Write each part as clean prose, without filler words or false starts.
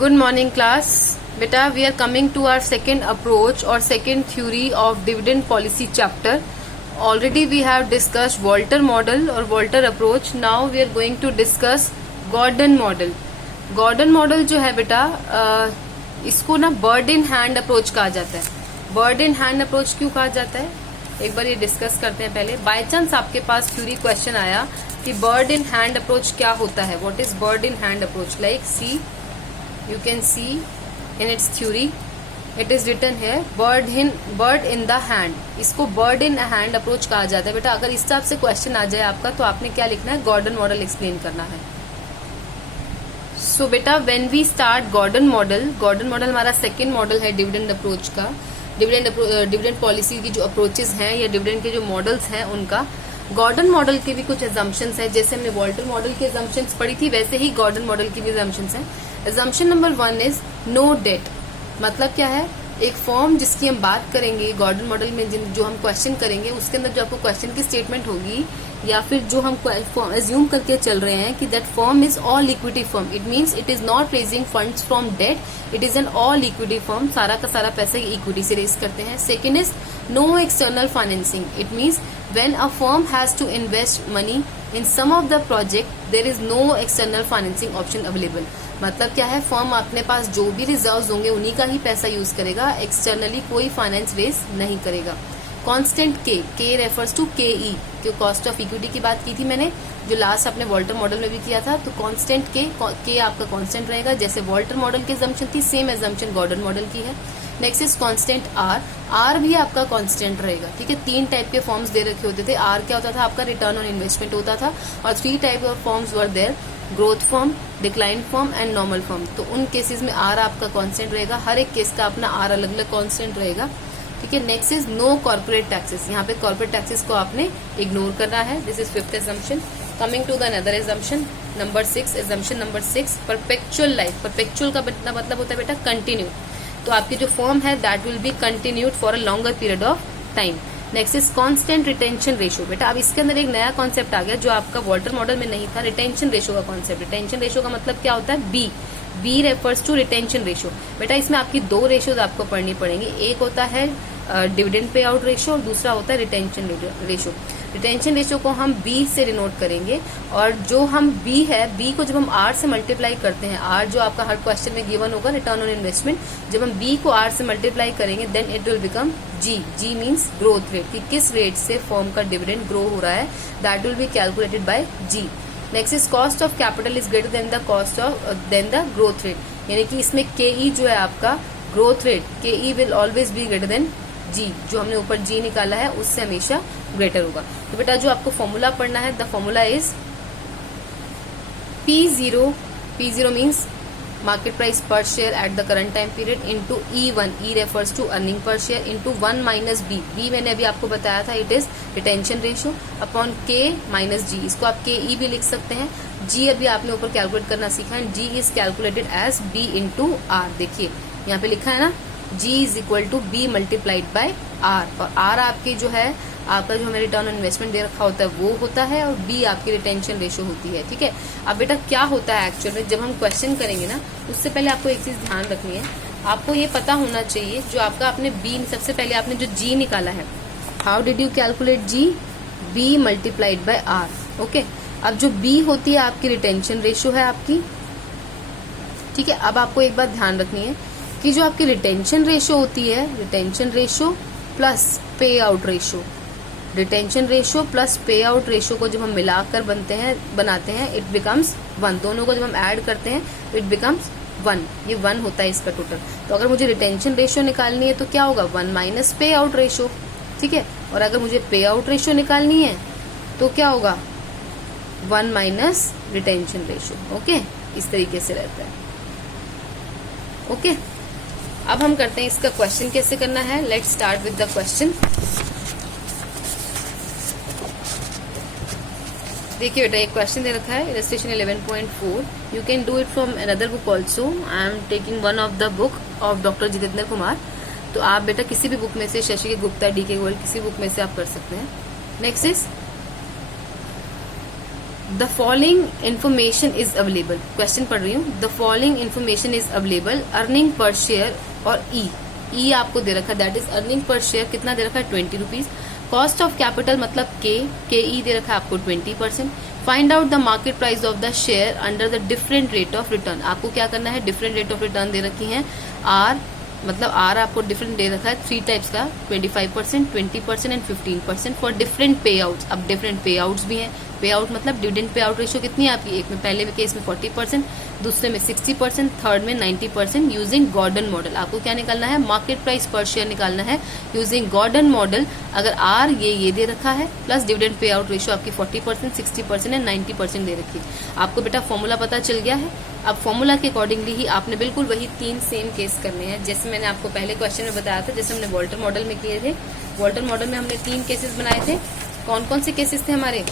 Good morning class. Beta, we are coming to our second approach or second theory of dividend policy chapter. Already we have discussed Walter model or Walter approach. Now we are going to discuss Gordon model. Gordon model जो है बेटा इसको ना bird in hand approach कहा जाता है. Bird in hand approach क्यों कहा जाता है, एक बार ये डिस्कस करते हैं. पहले बाय चांस आपके पास थ्योरी क्वेश्चन आया कि बर्ड इन हैंड अप्रोच क्या होता है, what is bird in hand approach. Like see, you can see in its theory it is written here bird in the hand. इसको bird in hand approach कहा जाता है. बेटा अगर इस हिसाब से क्वेश्चन आ जाए आपका तो आपने क्या लिखना है, गॉर्डन मॉडल एक्सप्लेन करना है. सो बेटा when we start Gordon model हमारा सेकेंड मॉडल है डिविडेंड अप्रोच का. डिविडेंड पॉलिसी की जो अप्रोचेस हैं या डिविडेंड के जो मॉडल्स हैं उनका. गॉर्डन मॉडल के भी कुछ एजम्पशंस हैं, जैसे हमने वॉल्टर मॉडल की एजम्पशंस पढ़ी थी वैसे ही गॉर्डन मॉडल की भी एजम्पशंस हैं. Assumption number 1 is no debt. मतलब क्या है, एक फॉर्म जिसकी हम बात करेंगे गॉर्डन मॉडल में, जो हम क्वेश्चन करेंगे उसके अंदर जो आपको क्वेश्चन की स्टेटमेंट होगी या फिर जो हम एज्यूम करके चल रहे हैं कि that firm is all equity firm. It means it is not raising funds from debt, it is an all equity firm. सारा का सारा पैसा इक्विटी से रेज करते हैं. Second is no external financing. It means when a firm has to invest money in some of the project there is no external financing option available. मतलब क्या है, फर्म अपने पास जो भी रिजर्व्स होंगे उन्हीं का ही पैसा यूज करेगा, एक्सटर्नली कोई फाइनेंस रेज नहीं करेगा. कांस्टेंट के रेफर्स टू केई, जो कॉस्ट ऑफ इक्विटी की बात की थी मैंने, जो लास्ट अपने वॉल्टर मॉडल में भी किया था. तो कांस्टेंट के आपका कांस्टेंट रहेगा. जैसे वॉल्टर मॉडल की एजम्पशन थी, सेम एजम्पशन गॉर्डन मॉडल की है. नेक्स्ट इज कांस्टेंट आर भी आपका कांस्टेंट रहेगा. ठीक है, 3 टाइप के फॉर्म्स दे रखे होते थे. आर क्या होता था, आपका रिटर्न ऑन इन्वेस्टमेंट होता था. और 3 type of firms were there, growth firm, decline firm and normal firm. तो उन केसेस में आर आपका कांस्टेंट रहेगा. हर एक केस का अपना आर अलग अलग कांस्टेंट रहेगा. ठीक है. Next is no corporate taxes. यहाँ पे कॉर्पोरेट टैक्सेस को आपने इग्नोर करना है. This is 5th assumption. Coming to the another assumption number 6. Assumption number 6, perpetual life. Perpetual का मतलब होता है बेटा कंटिन्यू. तो आपकी जो फॉर्म है that will be continued for a longer period of time. Next is constant retention ratio. बेटा अब इसके अंदर एक नया कॉन्सेप्ट आ गया जो आपका वॉल्टर मॉडल में नहीं था, रिटेंशन रेशियो का कॉन्सेप्ट. रिटेंशन रेशियो का मतलब क्या होता है, B refers to retention ratio. बेटा इसमें आपकी 2 रेशियोज आपको पढ़नी पड़ेंगी. एक होता है डिविडेंड पे आउट रेशियो और दूसरा होता है रिटेंशन रेशियो. रिटेंशन रेशियो को हम बी से डिनोट करेंगे और जो हम बी है, बी को जब हम आर से मल्टीप्लाई करते हैं, आर जो आपका हर क्वेश्चन में गिवन होगा रिटर्न ऑन इन्वेस्टमेंट, जब हम बी को आर से मल्टीप्लाई करेंगे then it will become G. G means growth rate, कि किस रेट से फर्म का डिविडेंड ग्रो हो रहा है, that will be calculated by G. Next is cost of capital is greater than the cost of than the growth rate. यानी कि इसमें केई जो है आपका growth rate, K E will always be greater than G. जो हमने ऊपर जी निकाला है उससे हमेशा ग्रेटर होगा. तो बेटा जो आपको फॉर्मूला पढ़ना है, the formula is P0 means market price per share at the current time period into E1, E refers to earning per share, into 1 minus B. B मैंने अभी आपको बताया था, it is retention ratio, upon K minus G. इसको आप के ई भी लिख सकते हैं. जी अभी आपने ऊपर कैलकुलेट करना सीखा है. G is calculated as B into R. देखिए यहाँ पे लिखा है ना, G is equal to B multiplied by R. और आर आपकी जो है, आपका जो हमें रिटर्न ऑन इन्वेस्टमेंट दे रखा होता है वो होता है, और बी आपकी रिटेंशन रेशियो होती है. ठीक है. अब बेटा क्या होता है एक्चुअल में, जब हम क्वेश्चन करेंगे ना उससे पहले आपको एक चीज ध्यान रखनी है. आपको ये पता होना चाहिए जो आपका आपने बी, सबसे पहले आपने जो जी निकाला है, how did you calculate G, B multiplied by R. Okay. अब जो बी होती है आपकी रिटेंशन रेशियो है आपकी. ठीक है. अब आपको एक बात ध्यान रखनी है कि जो आपकी रिटेंशन रेशियो होती है, रिटेंशन रेशियो प्लस पे out ratio, retention ratio plus पे आउट रेशियो को जब हम मिलाकर बनाते हैं इट बिकम्स 1. दोनों को जब हम ऐड करते हैं इट बिकम्स 1. ये 1 होता है इसका टोटल. तो अगर मुझे रिटेंशन रेशियो निकालनी है तो क्या होगा, 1 माइनस पे आउट रेशियो. ठीक है. और अगर मुझे पे आउट रेशियो निकालनी है तो क्या होगा, 1 माइनस रिटेंशन रेशियो. ओके, इस तरीके से रहता है. ओके. अब हम करते हैं इसका क्वेश्चन कैसे करना है. Let's start with the question. देखिए बेटा एक क्वेश्चन दे रखा है, illustration 11.4. You can do it from another book also. I am taking one of the book of doctor Jitendra Kumar. तो आप बेटा किसी भी बुक में से, शशि के गुप्ता, डी के गोयल, किसी बुक में से आप कर सकते हैं. Next is the following information is available, question पढ़ रही हूँ, the following information is available, earning per share और ई आपको दे रखा है, that is earning per share कितना दे रखा है 20 रुपीज, कॉस्ट ऑफ कैपिटल मतलब के ई दे रखा है आपको 20%, find out the market price of the share under the different rate of return, आपको क्या करना है, डिफरेंट रेट ऑफ रिटर्न दे रखी है, आर मतलब आर आपको डिफरेंट दे रखा है 3 टाइप्स का, 25%, 20% एंड 15% फॉर डिफरेंट पे आउट्स। अब डिफरेंट पे आउट्स भी हैं, पे आउट मतलब डिविडेंड पे आउट रेशियो कितनी है आपकी, एक में पहले केस में 40%, दूसरे में 60%, थर्ड में 90% यूजिंग गॉर्डन मॉडल। आपको क्या निकालना है, मार्केट प्राइस पर शेयर निकालना है यूजिंग गॉर्डन मॉडल। अगर आर ये दे रखा है plus dividend pay out ratio आपकी 40%, 60% एंड 90% दे रखी है। आपको बेटा फॉर्मूला पता चल गया है। अब फॉर्मूला के अकॉर्डिंगली ही आपने बिल्कुल वही 3 सेम केस करने हैं जैसे मैंने आपको पहले क्वेश्चन में बताया था, जैसे हमने वॉल्टर मॉडल में किए थे। वॉल्टर मॉडल में हमने 3 केसेस बनाए थे। कौन कौन से केसेस थे हमारे,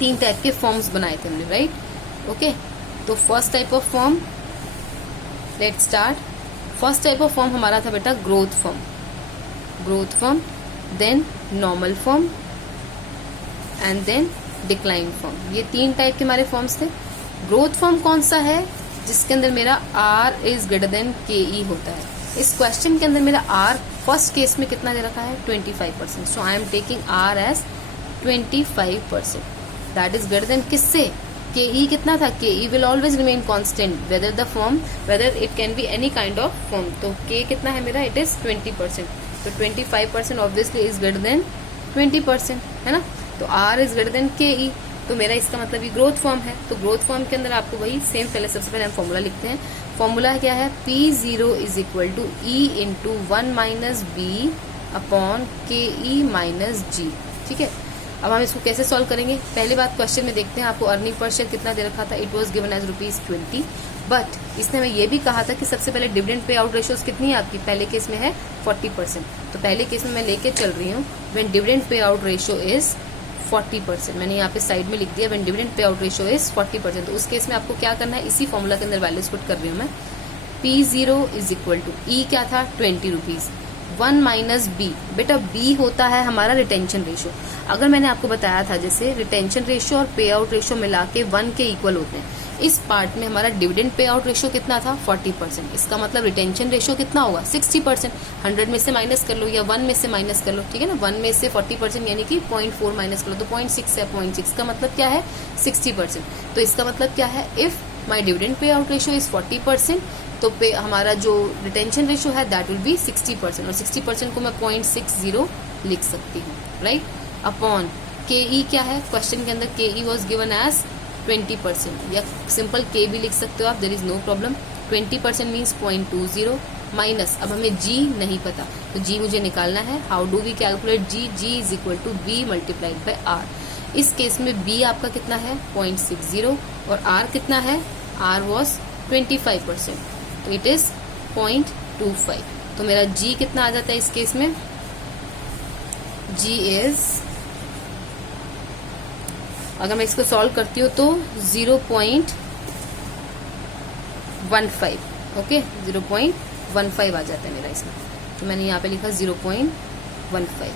3 टाइप के फॉर्म्स बनाए थे हमने, राइट। ओके, तो first type of firm, let start. First type of firm हमारा था बेटा growth firm, then normal firm and then decline firm. ये 3 टाइप के हमारे फॉर्म्स थे। ग्रोथ फॉर्म कौन सा है, जिसके अंदर मेरा आर इज ग्रेटर देन के ई होता है। इस क्वेश्चन के अंदर मेरा आर फर्स्ट केस में कितना दे रखा है 25%, so I am taking R as 25%, that is greater than किससे, के ई कितना था, K E will always remain constant whether the form, whether it can be any kind of form. तो K कितना है मेरा, इट इज 20%, तो 25% obviously is greater then 20%, है ना। तो आर इज ग्रेटर देन के ई, तो मेरा इसका मतलब ये ग्रोथ फॉर्म है। तो ग्रोथ फॉर्म के अंदर आपको वही सेम, पहले सबसे पहले हम फॉर्मूला लिखते हैं। फॉर्मूला क्या है, P0 is equal to E into 1 minus B upon K E minus जी। ठीक है, अब हम इसको कैसे सॉल्व करेंगे, पहली बात क्वेश्चन में देखते हैं। आपको अर्निंग पर शेयर कितना दे रखा था, it was given as ₹20, but इसने हमें ये भी कहा था कि सबसे पहले डिविडेंड पे आउट रेशियोज कितनी है आपकी, पहले केस में है 40%, तो पहले केस में मैं लेके चल रही हूँ when dividend pay out ratio is 40%, मैंने यहाँ पे साइड में लिख दिया when dividend pay out ratio is 40%। तो उस केस में आपको क्या करना है, इसी फॉर्मूला के अंदर वैल्यूज पुट कर रही हूँ मैं। P0 इज इक्वल टू ई क्या था 20 रुपीज, 1 माइनस बी, बेटा बी होता है हमारा रिटेंशन रेशियो। अगर मैंने आपको बताया था जैसे रिटेंशन रेशियो और पे आउट रेशियो मिला के 1 के इक्वल होते हैं, इस पार्ट में हमारा डिविडेंड पे आउट रेशियो कितना था 40%, इसका मतलब रिटेंशन रेशियो कितना होगा 60%। 100 में से माइनस कर लो या 1 में से माइनस कर लो, ठीक है ना, 1 में से 40% यानी कि 0.4 माइनस कर लो तो 0.6 है, 0.6 का मतलब क्या है 60%। तो इसका मतलब क्या है, if my dividend pay out ratio is 40%, तो पे हमारा जो रिटेंशन रेशियो है दैट विल बी 60%, और 60% को मैं 0.60 लिख सकती हूँ, राइट। अपॉन के ई क्या है, क्वेश्चन के अंदर के ई वॉज गिवन एज 20%, या सिंपल के भी लिख सकते हो आप, there is no problem. 20% means 0.20 minus, अब हमें जी नहीं पता तो जी मुझे निकालना है। How do we calculate G, G is equal to B multiplied by R. इस केस में बी आपका कितना है 0.60 और आर कितना है, आर वॉज 25%, तो इट इज 0.25। तो मेरा जी कितना आ जाता है इस केस में, जी इज, अगर मैं इसको सॉल्व करती हूँ तो 0.15, ओके 0.15 आ जाता है मेरा इसमें, तो मैंने यहाँ पे लिखा 0.15।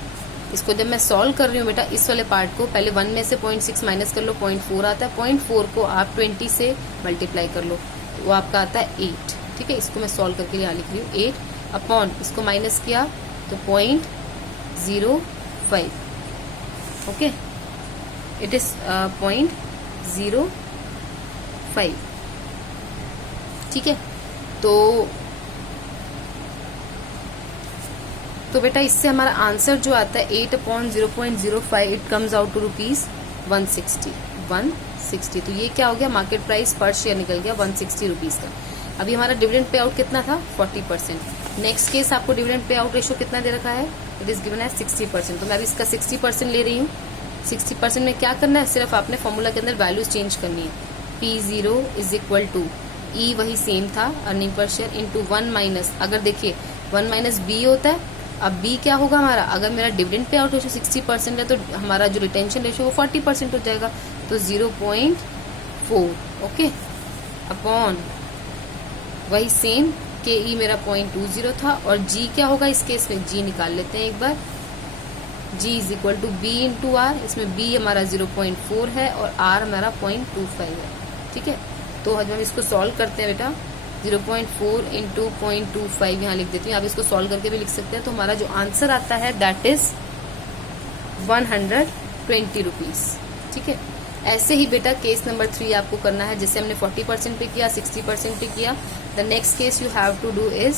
इसको जब मैं सॉल्व कर रही हूँ बेटा, इस वाले पार्ट को पहले 1 में से 0.6 माइनस कर लो, 0.4 आता है, 0.4 को आप 20 से मल्टीप्लाई कर लो तो वो आपका आता है 8, ठीक है। इसको मैं सॉल्व करके यहाँ लिख रही हूँ 8 अपॉन, इसको माइनस किया तो 0.05, ओके इट इज 0.05, ठीक है। तो बेटा इससे हमारा आंसर जो आता है 8 upon 0.05, it comes out to ₹160। तो ये क्या हो गया, मार्केट प्राइस पर शेयर निकल गया 160 रुपीज का। अभी हमारा डिविडेंड पे आउट कितना था 40%। नेक्स्ट केस आपको डिविडेंड पे आउट रेशियो कितना दे रखा है, इट इज गिवन है 60%, तो मैं अभी इसका 60% ले रही हूँ। 60% में क्या करना है, सिर्फ आपने फॉर्मूला के अंदर वैल्यूज चेंज करनी है। P0 इज इक्वल टू ई वही सेम था earning per share into 1 minus, अगर देखिए 1 माइनस बी होता है। अब बी क्या होगा हमारा, अगर मेरा डिविडेंड पे आउट रेशियो 60% है तो हमारा जो रिटेंशन रेशियो वो 40% हो जाएगा, तो 0.4, ओके अपॉन वही सेम के ई मेरा 0.20 था, और जी क्या होगा इस केस में, जी निकाल लेते हैं एक बार। G is equal to B into R, इसमें बी हमारा 0.4 है और आर हमारा 0.25 है। ठीक है, तो हम इसको सॉल्व करते हैं बेटा। 0.4 इंटू 0.25 यहाँ लिख देती हूँ, आप इसको सॉल्व करके भी लिख सकते हैं। तो हमारा जो आंसर आता है दैट इज 120 रुपीज। ठीक है, ऐसे ही बेटा केस नंबर 3 आपको करना है, जैसे हमने 40% पे किया, 60% पे किया। The next case you have to do is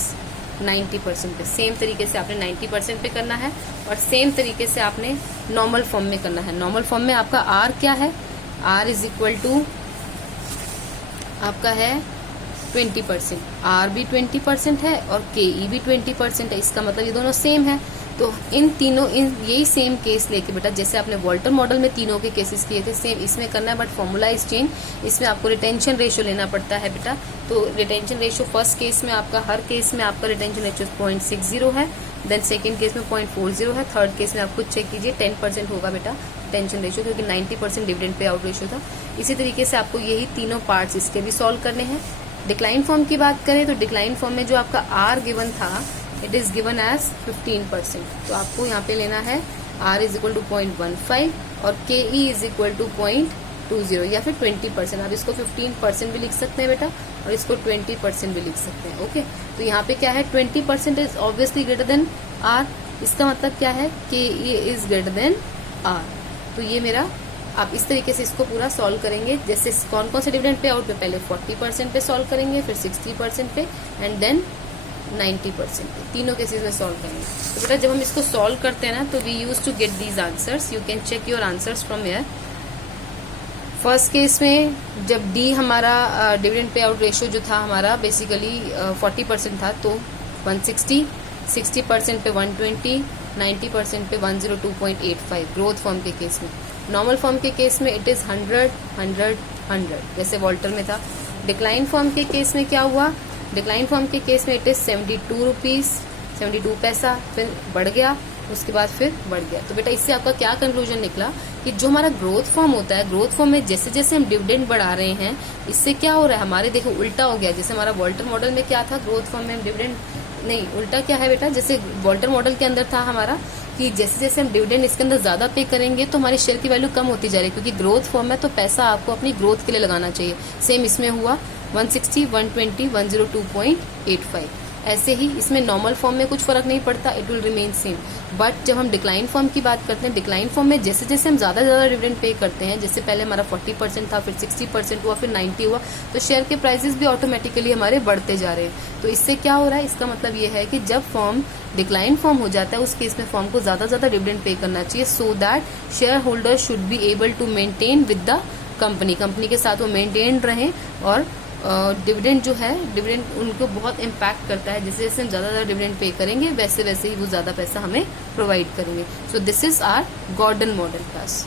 90% पे। सेम तरीके से आपने 90% पे करना है और सेम तरीके से आपने नॉर्मल फॉर्म में करना है। नॉर्मल फॉर्म में आपका आर क्या है, आर इज इक्वल टू आपका है 20%, आर भी 20% है और के ई भी 20% है। इसका मतलब ये दोनों सेम है। तो इन तीनों यही सेम केस लेके बेटा, जैसे आपने वॉल्टर मॉडल में तीनों के केसेस किए थे, सेम इसमें करना है, बट फॉर्मूला इज चेंज। इसमें आपको रिटेंशन रेशियो लेना पड़ता है बेटा। तो रिटेंशन रेशियो फर्स्ट केस में आपका, हर केस में आपका रिटेंशन रेशियो 0.60 है, देन सेकेंड केस में 0.40 है, थर्ड केस में आप खुद चेक कीजिए 10% होगा बेटा रिटेंशन रेशियो, क्योंकि 90% डिविडेंड पे आउट रेशियो था। इसी तरीके से आपको यही तीनों पार्ट्स इसके भी सॉल्व करने हैं। डिक्लाइन फॉर्म की बात करें तो डिक्लाइन फॉर्म में जो आपका आर गिवन था इट इज गिवन एज 15%। तो आपको यहाँ पे लेना है आर इज इक्वल टू 0.15 और के ई इज इक्वल टू 0.20 या फिर 20%। आप इसको 15% भी लिख सकते हैं बेटा और इसको 20% भी लिख सकते हैं। ओके, तो यहाँ पे क्या है 20% is obviously greater than R. इसका मतलब क्या है K E is greater than R. तो ये मेरा, आप इस तरीके से इसको पूरा सॉल्व करेंगे। जैसे कौन कौन से डिविडेंड पे आउट पे, पहले 40% पे सॉल्व करेंगे, फिर 60% पे एंड देन 90% पे, तीनों केसेस में सॉल्व करेंगे। तो बेटा जब हम इसको सॉल्व करते हैं ना, तो we use to get these answers. You can check your answers from here. First case में जब डी हमारा डिविडेंड पे आउट रेशियो जो था हमारा बेसिकली 40% था, तो 160, 60% पे 120, 90% पे 102.85 ग्रोथ फॉर्म के केस में। नॉर्मल फॉर्म के केस में इट इज 100, 100, 100 जैसे वॉल्टर में था। डिक्लाइन फॉर्म के केस में क्या हुआ, डिक्लाइन फॉर्म के केस में इट इज 72 रुपीज 72 पैसा, फिर बढ़ गया, उसके बाद फिर बढ़ गया। तो बेटा इससे आपका क्या कंक्लूजन निकला कि जो हमारा ग्रोथ फॉर्म होता है, ग्रोथ फॉर्म में जैसे जैसे हम डिविडेंड बढ़ा रहे हैं, इससे क्या हो रहा है हमारे, देखो उल्टा हो गया। जैसे हमारा वॉल्टर मॉडल में क्या था, ग्रोथ फॉर्म में हम डिविडेंड नहीं, उल्टा क्या है बेटा, जैसे वॉल्टर मॉडल के अंदर था हमारा कि जैसे जैसे हम डिविडेंड इसके अंदर ज्यादा पे करेंगे तो हमारे शेयर की वैल्यू कम होती जा रही है, क्योंकि ग्रोथ फॉर्म है तो पैसा आपको अपनी ग्रोथ के लिए लगाना चाहिए। सेम इसमें हुआ 160, 120, 102.85। ऐसे ही इसमें नॉर्मल फॉर्म में कुछ फर्क नहीं पड़ता, it will remain same. But जब हम डिक्लाइन फॉर्म की बात करते हैं, डिक्लाइन फॉर्म में जैसे जैसे हम ज्यादा ज्यादा डिविडेंड पे करते हैं, जैसे पहले हमारा 40% था, फिर 60% हुआ, फिर 90 हुआ, तो शेयर के प्राइसेस भी ऑटोमेटिकली हमारे बढ़ते जा रहे हैं। तो इससे क्या हो रहा है, इसका मतलब ये है कि जब फॉर्म डिक्लाइन फॉर्म हो जाता है उस केस में फॉर्म को ज्यादा ज्यादा डिविडेंड पे करना चाहिए, so that share holder should be able to maintain with the company, company के साथ वो मेंटेन रहें। और डिविडेंड जो है, डिविडेंड उनको बहुत इम्पैक्ट करता है। जैसे जैसे हम ज्यादा ज्यादा डिविडेंड पे करेंगे वैसे वैसे ही वो ज्यादा पैसा हमें प्रोवाइड करेंगे। So this is our Gordon model class.